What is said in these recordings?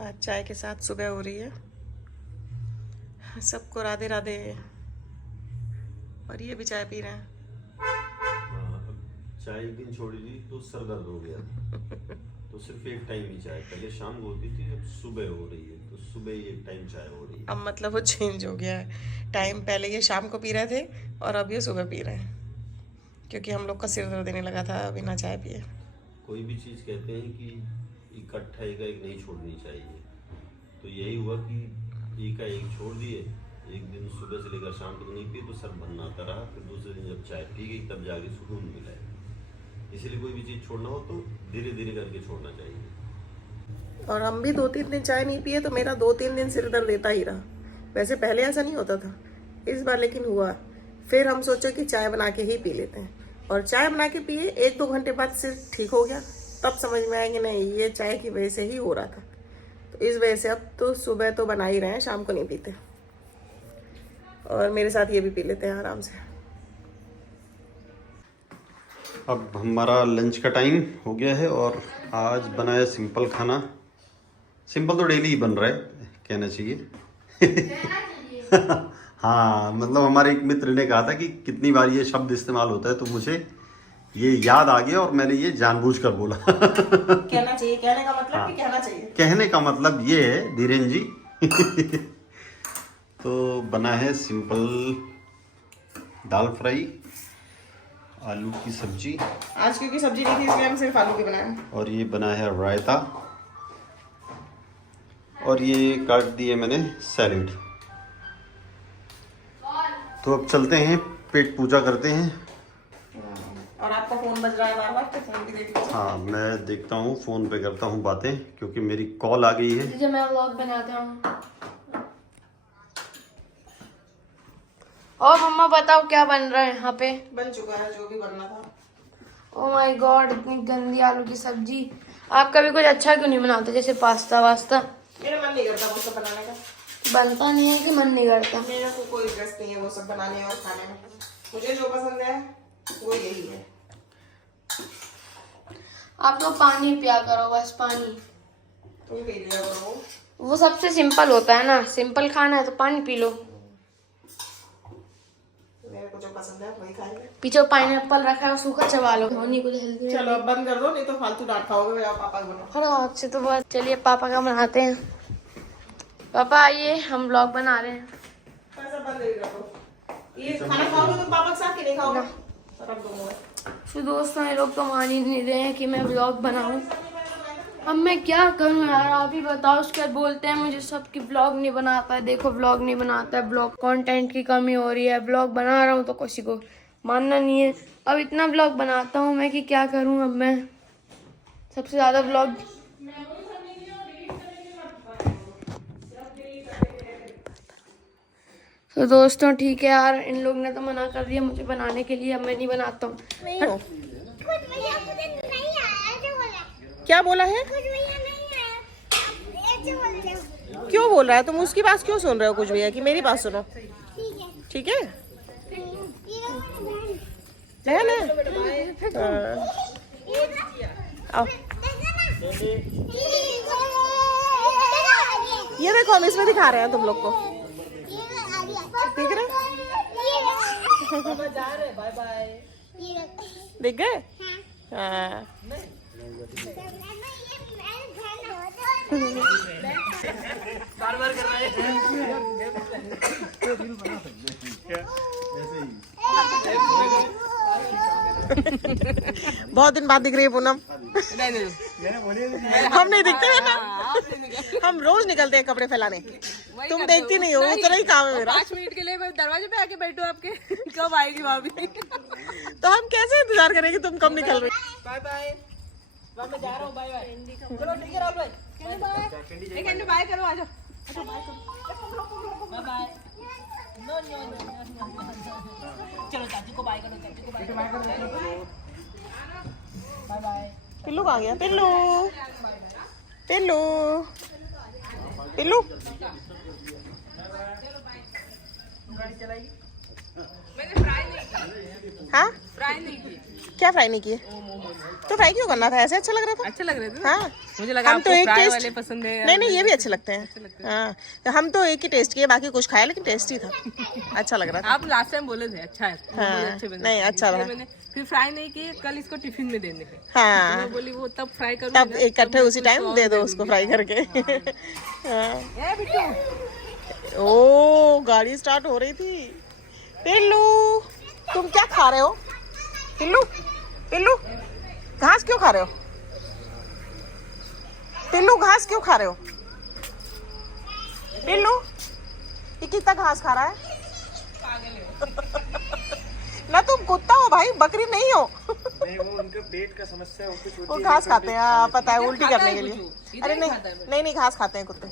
तो आज चाय के साथ सुबह हो रही है। सबको राधे राधे। और ये भी चाय पी रहे हैं। चाय एक दिन छोड़ी थी तो सर दर्द हो गया तो सिर्फ एक टाइम ही चाय, पहले शाम को होती थी, अब सुबह हो रही है, तो सुबह ही एक टाइम चाय हो रही है। अब मतलब वो चेंज हो गया है टाइम। पहले ये शाम को पी रहे थे और अब ये सुबह पी रहे हैं, क्योंकि हम लोग का सिर दर्द देने लगा था बिना चाय पिए। कोई भी चीज़ कहते हैं कि इकट्ठा एक नहीं छोड़नी चाहिए, तो यही हुआ कि एक छोड़ दिए। एक दिन सुबह से लेकर शाम तक नहीं पिए तो सर भन्नाता रहा, फिर दूसरे दिन जब चाय पी गई तब जाके सुकून मिला है। इसीलिए कोई भी चीज़ छोड़ना हो तो धीरे धीरे करके छोड़ना चाहिए। और हम भी 2-3 दिन चाय नहीं पिए तो मेरा 2-3 दिन सिर दर्द देता ही रहा। वैसे पहले ऐसा नहीं होता था, इस बार लेकिन हुआ। फिर हम सोचे कि चाय बना के ही पी लेते हैं, और चाय बना के पिए। 1-2 घंटे बाद सिर ठीक हो गया। तब समझ में आया कि नहीं, ये चाय की वजह से ही हो रहा था। तो इस वजह से अब तो सुबह तो बना ही रहे हैं, शाम को नहीं पीते। और मेरे साथ ये भी पी लेते हैं आराम से। अब हमारा लंच का टाइम हो गया है और आज बनाया सिंपल खाना। सिंपल तो डेली ही बन रहा है, कहना चाहिए। हाँ, मतलब हमारे एक मित्र ने कहा था कि कितनी बार ये शब्द इस्तेमाल होता है, तो मुझे ये याद आ गया और मैंने ये जानबूझकर बोला। कहना चाहिए, कहने का मतलब कि कहना चाहिए। कहने का मतलब ये है धीरेन जी। तो बना है सिंपल दाल फ्राई, आलू की सब्जी। आज क्योंकि सब्जी नहीं थी इसलिए हम सिर्फ आलू के बनाए। और ये बना है रायता, और ये काट दिए मैंने सैलेड। तो अब चलते हैं, पेट पूजा करते हैं। और आपका फोन बज रहा है बार बार, तो फोन भी देख लीजिए। हाँ, मैं देखता हूँ, फोन पे करता हूँ बातें, क्योंकि मेरी कॉल आ गई है। मैं व्लॉग बनाता हूँ। और मम्मा बताओ क्या बन रहा है यहाँ पे? बन चुका है जो भी बनना था। ओह माय गॉड, इतनी गंदी आलू की सब्जी। आप कभी कुछ अच्छा क्यों नहीं बनाते, जैसे पास्ता वास्ता? मेरा मन नहीं करता वो सब बनाने का। बनता नहीं है कि मन नहीं करता? मेरे को कोई इंटरेस्ट नहीं है वो सब बनाने और खाने में। मुझे जो पसंद है वो यही है। आप लोग पानी पिया करो, बस पानी। तुम पी लिया करो। वो सबसे सिंपल होता है ना, सिंपल खाना है तो पानी पी लो। मेरे को जो पसंद है वही खाएंगे। पीछे पाइनएप्पल रखा है, सूखा चबा लो, धोनी कुछ हेल्दी। चलो अब बंद कर दो, नहीं तो फालतू डांट खाओगे। मेरा पापा को बनाओ। हाँ, अच्छे तो बहुत। चलिए पापा का बनाते हैं। पापा आइए, हम व्लॉग बना रहे हैं। ऐसा बंद नहीं कर दो। ये खाना खाओगे तो पापा के साथ के नहीं खाओगे? रख दो मोबाइल। तो दोस्तों, ये लोग तो मान ही नहीं रहे हैं कि मैं व्लॉग बनाऊं। अब मैं क्या करूं यार, आप ही बताओ। उसके बाद बोलते हैं मुझे सब कि व्लॉग नहीं बनाता है, देखो व्लॉग नहीं बनाता है, व्लॉग कंटेंट की कमी हो रही है। व्लॉग बना रहा हूं तो किसी को मानना नहीं है। अब इतना व्लॉग बनाता हूं मैं कि क्या करूं। अब मैं सबसे ज्यादा व्लॉग तो दोस्तों ठीक है यार, इन लोग ने तो मना कर दिया मुझे बनाने के लिए। अब मैं नहीं बनाता हूँ। क्या बोला है? क्यों बोल रहा है? तुम उसकी बात क्यों सुन रहे हो कुछ भैया की? मेरी बात सुनो, ठीक है? आओ, ये देखो हम इसमें दिखा रहे हैं तुम लोग को, देख रहे? बाय बाय, देख गए? हाँ। बार-बार कर रहे हैं। बहुत दिन बाद दिख रही है पूनम। हम नहीं दिखते हैं ना, हम रोज निकलते हैं कपड़े फैलाने। तुम देखती नहीं हो, उतना ही काम है मेरा। 5 मिनट के लिए मैं दरवाजे पे आके बैठूं आपके। कब आएगी भाभी? तो हम कैसे इंतजार करें कि तुम कब निकल रही? बाय बाय, मैं जा रहा हूँ। Bye bye. चलो ठीक है राहुल भाई, कैंडी बाय करो, आ जाओ। Bye bye. No no no, चलो चाची को बाय करो, चाची को बाय करो। Bye bye. पिल्लू कहाँ गया? पिल्लू, पिल्लू, पिल्लू। गाड़ी चलाएगी? मैंने फ्राई नहीं की। हाँ, फ्राई नहीं की। क्या फ्राई नहीं किए? तो फ्राई क्यों करना था? ऐसे अच्छा लग रहा था। अच्छे लग रहे थे। हाँ, मुझे लगा हम तो आपको एक फ्राई टेस्ट वाले पसंद है। नहीं नहीं, ये भी अच्छे लगते हैं। हाँ, तो हम तो एक ही टेस्ट किए, बाकी कुछ खाया, लेकिन टेस्टी था, अच्छा लग रहा था। आप लास्ट टाइम बोले थे अच्छा है, हाँ, बहुत अच्छे बने। नहीं, अच्छा इसलिए रहा। मैंने फिर फ्राई नहीं किए, कल इसको टिफिन में देने थे। हाँ, मैं बोली वो तब फ्राई करूँ, तब इकट्ठे उसी टाइम दे दो उसको फ्राई करके। हाँ। ओ, गाड़ी स्टार्ट हो रही थी। पिल्लू, तुम क्या खा रहे हो? पिल्लू, पिल्लू, घास क्यों खा रहे हो? पिल्लू, घास क्यों खा रहे हो? पिल्लू, ये कितना घास खा रहा है? ना तुम कुत्ता हो भाई, बकरी नहीं हो। नहीं, वो उनके पेट का समस्या है, वो कुछ वो घास खाते हैं, हाँ, पता है, उल्टी करने के लिए। कुछ अरे नहीं नहीं नहीं, घास खाते हैं कुत्ते।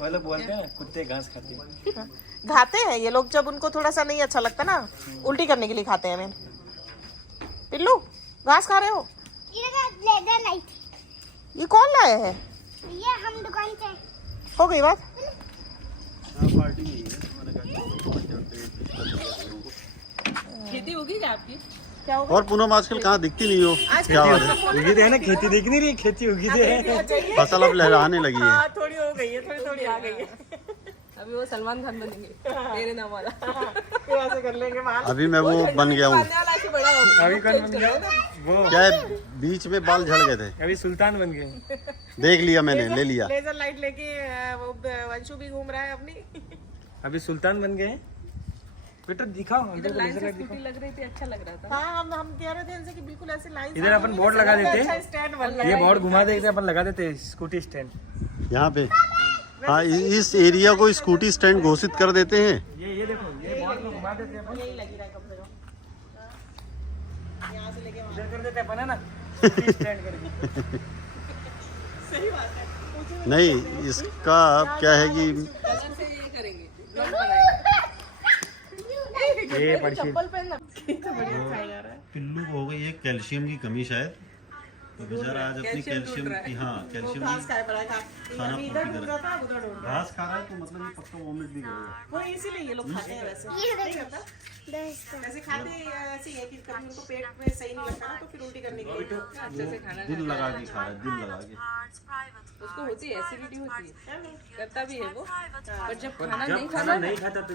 वो लोग बोलते हैं कुत्ते घास खाते हैं। खाते हैं ये लोग, जब उनको थोड़ा सा नहीं अच्छा लगता ना, उल्टी करने के लिए खाते हैं। मैं पिल्लू, घास खा रहे हो? लेदर लाइट ये कौन लाया है? ये हम दुकान से। हो गई बात। खेती होगी क्या आपकी? क्या हो और पूनम आजकल कहाँ दिखती नहीं हो? क्या बात है? उगी तो है ना, खेती दिख नहीं रही, खेती उगी तो है। फसल अब लहराने लगी है। थोड़ी हो गई है, थोड़ी थोड़ी आ गई है। अभी वो सलमान खान बनेंगे तेरे नाम वाला। फिर ऐसे कर लेंगे बाल। अभी मैं वो बन गया हूँ। बड़ा हो अभी कौन बन गया? वो क्या है, बीच में बाल झड़ गए थे, अभी सुल्तान बन गए। देख लिया मैंने, ले लिया। लेजर लाइट लेके वो वंशु भी घूम रहा है अपनी। अभी सुल्तान बन गए। बेटा दिखाओ, हम इधर तो लाइन लेजर से लाइट स्कूटी दिखाओ। लग रही थी, अच्छा लग रहा था। हाँ, हम कह रहे थे इनसे कि बिल्कुल ऐसे लाइन इधर अपन बोर्ड लगा देते, स्टैंड बन ये बोर्ड घुमा देते, अपन लगा देते स्कूटी स्टैंड। यहाँ पे हाँ, इस एरिया को स्कूटी स्टैंड घोषित कर देते हैं। ये देखो, ये बोर्ड को घुमा देते अपन, यही लगी रहा है कम से कम। यहाँ से लेके वहाँ। इधर कर देते अपन, है ना, स्कूटी स्टैंड करके। सही बात है। नहीं, इसका क्या है कि कलर से ये करेंगे, ब्लॉग बनाएंगे। ये पढ़िए। चप्पल पहनना। पिल्लू को हो गई है कैल्शियम की कमी शायद, तो बेचारा आज अपनी कैल्शियम की, हाँ, कैल्शियम घास की खाए पड़ा था। खाना अभी इधर पूर्ति ढूंढ करा। रहा था, उधर ढूंढ रहा घास खा रहा है तो मतलब ये पक्का वॉमिट भी करेगा। वो इसीलिए ये लोग खाते हैं वैसे। ये नहीं देखो करता? दोस्तों, वैसे खाते ऐसे ही है कि कभी उनको पेट में सही नहीं लगता ना, तो फिर उल्टी करने के लिए। अच्छे से खाना दिल लगा के खा रहा है, दिल लगा के। उसको होती है, एसिडिटी होती है, करता भी है वो, पर जब खाना नहीं जब खाना नहीं खाता तो